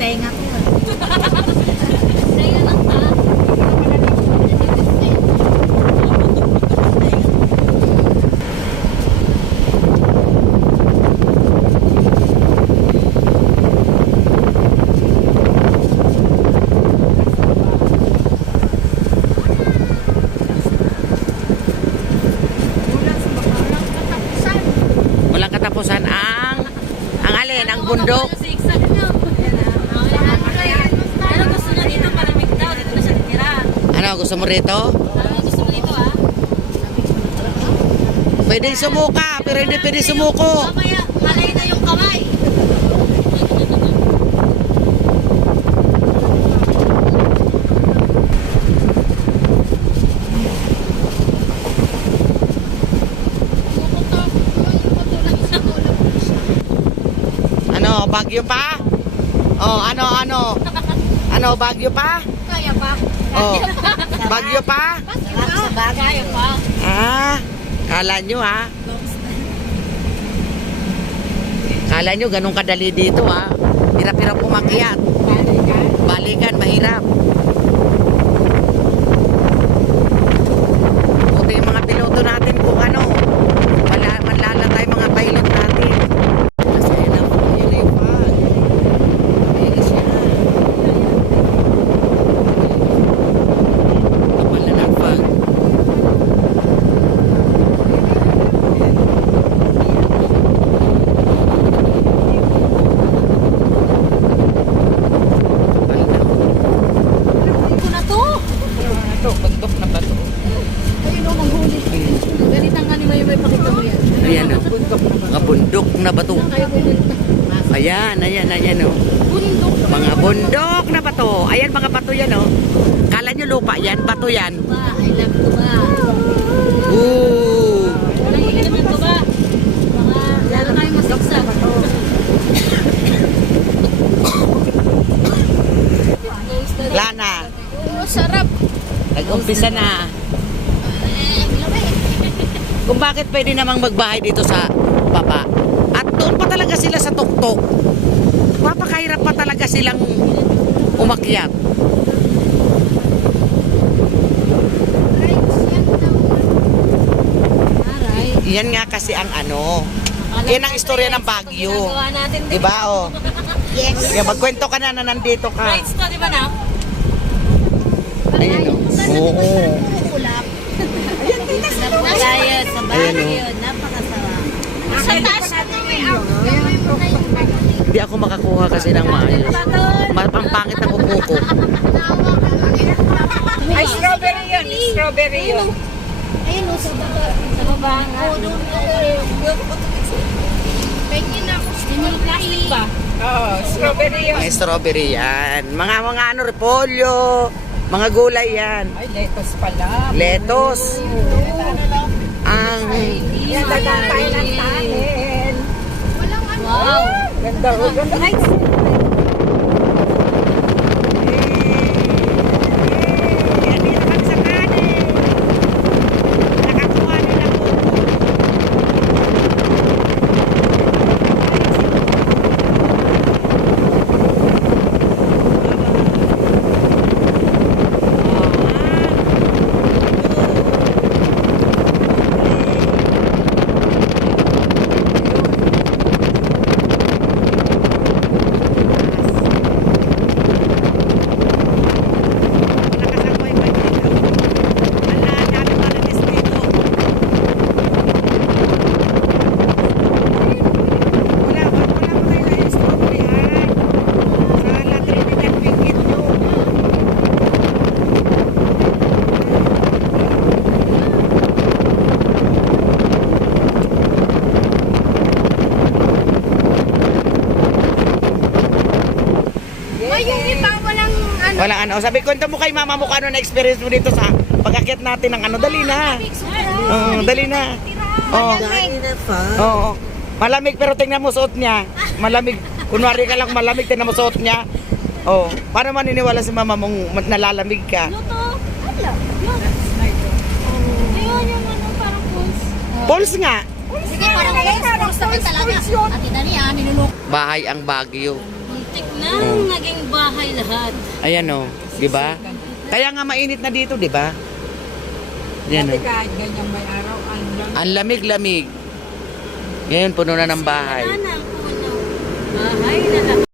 tenga ko. Tenga lang pa. Walang katapusan ang alin, ang bundok. Ano gusto niya dito? Malamig daw. Dito na siya natira. Ano, gusto mo rito? Gusto mo dito ah? Pwede sumuka, pero hindi pwede sumuko. Mamaya, malay na yung kamay. Ano, Bagyo pa? Oh, ano, Bagyo pa? Kaya pa. Oh, Bagyo pa? Sa bagay pa. Kala nyo Kala nyo ganun kadali dito Hirap-hirap umakyat. Balikan, mahirap. Buti yung mga piloto natin kung manlalatay mga pilot natin. Kasi yun yung fog. Ayun na siya. Kapal na ng fog. Bundok na bato. Ayun o, manghuli. Ganitang kanima yung may pakita mo yan. Ayan o. Mga bundok na bato. Ayan o. Bundok. Mga bundok na bato. Ayan mga bato yan o. Kala nyo lupa yan, bato yan. Ba, I love to ba. Ooh. Nangyayari naman to ba? Mga, lalo kayo masiksa. Lana. Sarap. Nag-umpisa na. Kung bakit pwede namang magbahay dito sa baba. At doon pa talaga sila sa tuktok. Papakahirap pa talaga silang umakyat. Yan nga kasi ang yan ang istorya ng Baguio. Diba o? Yes. Sige, magkwento ka na nandito ka. Rights to, di ba na? Ayun o. Oo. Ulap. Napakayod sa Baguio. Napakasarap. Sa taas natin yung Hindi ako makakuha kasi ng maayos. Pampangit ang upo ko. Ay, strawberry yun. Strawberry yun. Ayun o, sa baba. Sa baba nga. Oo, doon. Pengin ako. Stimul plastic ba? Oo, strawberry yun. Mga strawberry yan. Mga repolyo. Mga gulay yan. Ay, lettuce pala. Lettuce. Ang Yan, dagang tayo ng tanin. Wow. Ganda, oh, ganda. Nice. yan dito kami sa kanin. Nakakuha nila po. Walang ano. Sabi, kwento mo kay mama mo kung ano na-experience mo dito sa pag-akyat natin ng dali na. Dali na. Oo. Malamig pero tingnan mo suot niya. Malamig. Kunwari ka lang malamig, tingnan mo suot niya. Oh, paano maniniwala si mama mong nalalamig ka? Ano to? Ala. Ayun yung parang pulse. Pulse nga. Sige, parang pulse naman talaga. At ina niya, nilulok. Bahay ang Baguio. Putik na naging bahay lahat. Ayan o, di ba? Kaya nga mainit na dito, di ba? Yan o. Dati kahit ganyan may araw, Ang lamig-lamig. Ngayon, puno na ng bahay. Wala na ang puno. Bahay na lahat.